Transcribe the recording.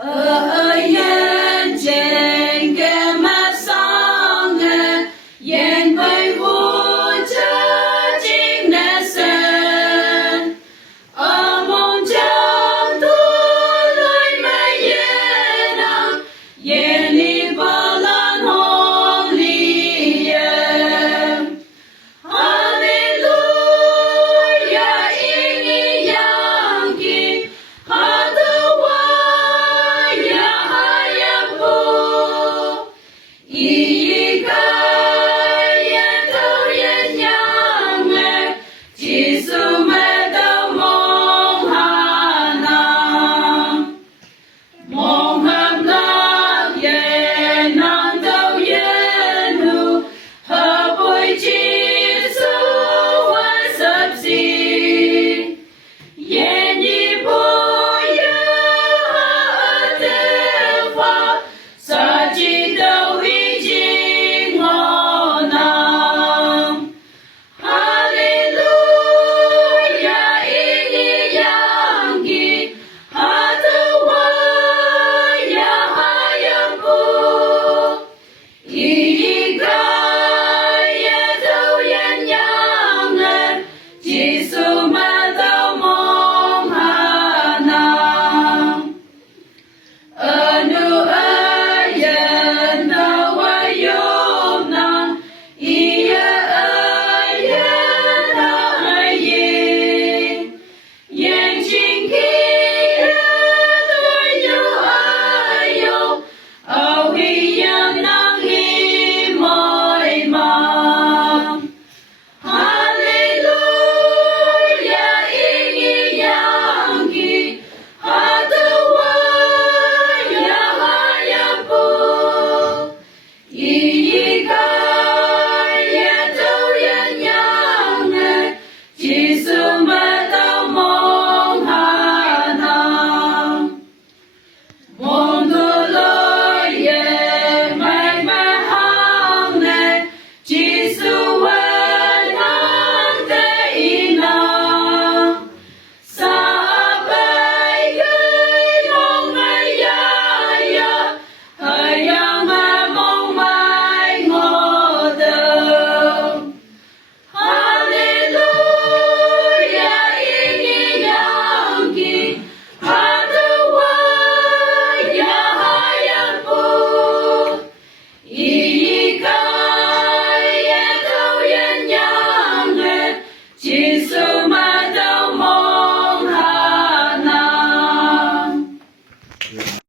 眼见给马上的眼为无这金的神，梦中都来没也能眼里把蓝红里耶。哈利路亚，因你养育哈德瓦呀哈呀布，一个也都也养儿，基督们的梦哈那。梦和那也能都也努，何不记住我十字？眼一不要的话，啥子都已经我能。哈利路亚，因你养育哈德瓦呀哈呀布，一个也都也养儿，基督们的梦哈那。nu ayan na wayom na iya ayan na ayin, yang jingki ayo ayo awiyang nang himoy mam. Hallelujah, ini yangi hadawa ya hayapu, iika ya tau ya nyang, Jisu mata mong hanang. Mong dulo ye mai mahang ne, Jisu wenang te ina. Sa bay gay mong maya ya, hayang mong mai ngodong. Hallelujah, ini yangi hadawa ya hayapu, iika ya tau ya nyang, Jisu mata mong hanang.